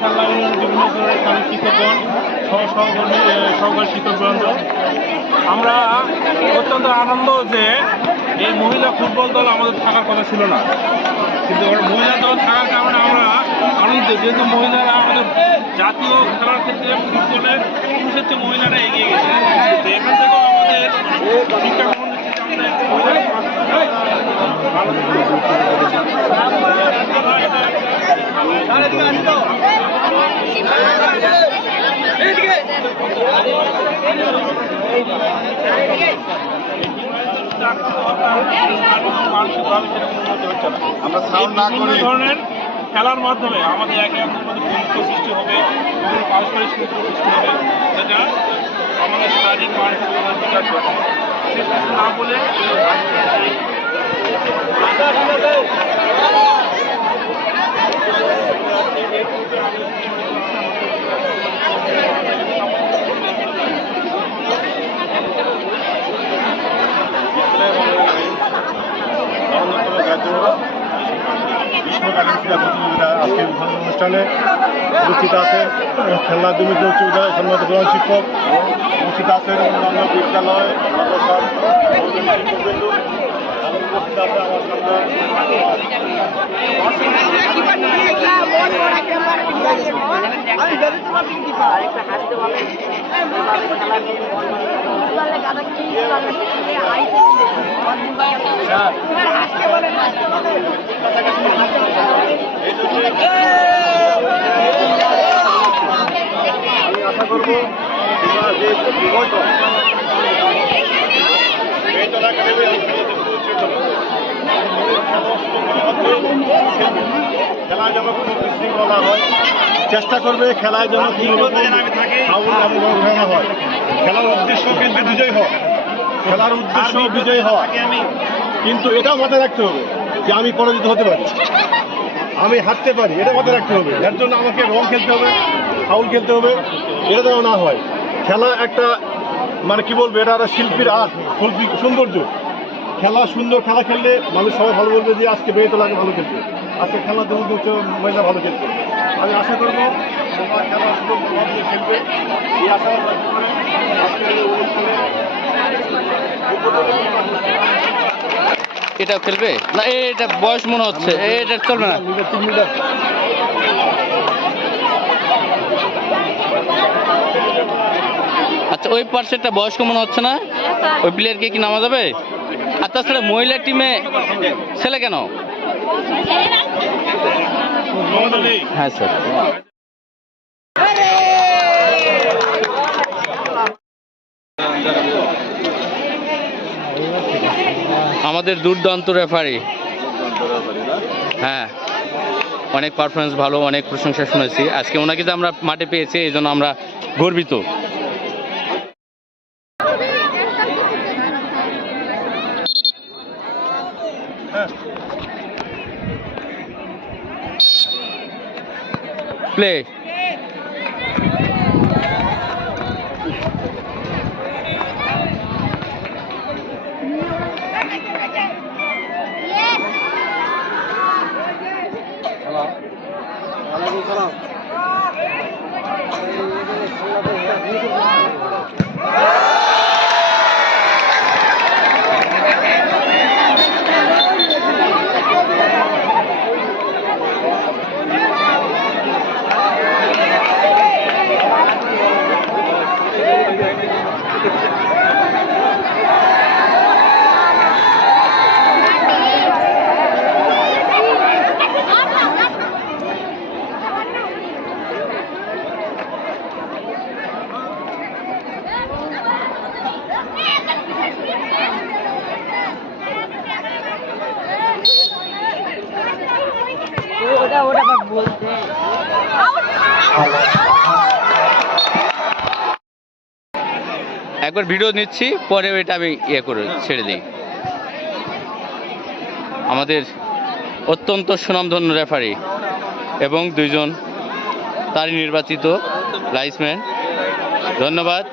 খেলা বিভিন্ন ধরনের শিক্ষকগণ সহকারী শিক্ষকবৃন্দ, আমরা অত্যন্ত আনন্দ যে এই মহিলা ফুটবল দল আমাদের থাকার কথা ছিল না, কিন্তু মহিলা দল থাকার কারণে আমরা আনন্দিত, যেহেতু মহিলারা আমাদের জাতীয় খেলার ক্ষেত্রে ফুটবলে পুরুষের চেয়ে মহিলারা এগিয়ে গেছে। এখান থেকেও আমাদের শিক্ষা গ্রহণ আমরা সাউন্ড না করে ধরনের খেলার মাধ্যমে আমাদের একে অপরের মধ্যে বন্ধুত্ব সৃষ্টি হবে, পারস্পরিক সৃষ্টি হবে, যেটা আমাদের শারীরিক মানসিক বিকাশ ঘটে। বিশেষ কিছু না বলে গ্রীষ্মকালীন ক্রীড়া প্রতিযোগিতা আজকের উদ্বোধন অনুষ্ঠানে উপস্থিত আছেন খেলনা দুর্নীতি উচ্চ বিদ্যালয়ের সম্মানিত প্রধান শিক্ষক, উপস্থিত আছেন অন্যান্য বিদ্যালয় মাদ্রাসার শিক্ষকবৃন্দ, উপস্থিত আছে আমার আমি আশা করবো তোমরা যে খেলায় যেন কোনো বিশৃঙ্খলা হয়, চেষ্টা করবে খেলায় যেন হয়। খেলার উদ্দেশ্য কিন্তু বিজয় হওয়া, খেলার উদ্দেশ্য বিজয় হওয়া, কিন্তু এটাও মাথায় রাখতে হবে যে আমি পরাজিত হতে পারি, আমি হারতে পারি, এটা মাথায় রাখতে হবে। এর জন্য আমাকে রং খেলতে হবে, ফাউল খেলতে হবে, এটা যেন না হয়। খেলা একটা মানে কি বলবো, এটা একটা শিল্পীর আর্ট, সৌন্দর্য। খেলা সুন্দর, খেলা খেললে মানুষ সবাই ভালো বলবে যে আজকে বেয়েতলাকে ভালো খেলছে, আজকে খেলার জন্য মহিলা ভালো খেলছে। আমি আশা করবো তোমরা খেলা সুন্দরভাবে খেলবে, এই আশা ব্যক্ত করে আজকের এই অনুষ্ঠানে এটা খেলবে না, এটা বয়স মনে হচ্ছে, এটা চলবে না। আচ্ছা, ওই পার্সেটটা বয়স্ক মনে হচ্ছে না, ওই প্লেয়ারকে কি নামা যাবে? আর তাছাড়া মহিলা টিমে ছেলে কেন? হ্যাঁ স্যার। আমাদের দুর্দান্ত রেফারি, হ্যাঁ অনেক পারফরমেন্স ভালো, অনেক প্রশংসা শুনেছি। আজকে ওনাকে যে আমরা মাঠে পেয়েছি এই জন্য আমরা গর্বিত। প্লে একবার ভিডিও নিচ্ছি, পরে ওইটা আমি ইয়ে করে ছেড়ে দিই। আমাদের অত্যন্ত সুনামধন্য রেফারি এবং দুইজন তারই নির্বাচিত লাইসম্যান, ধন্যবাদ।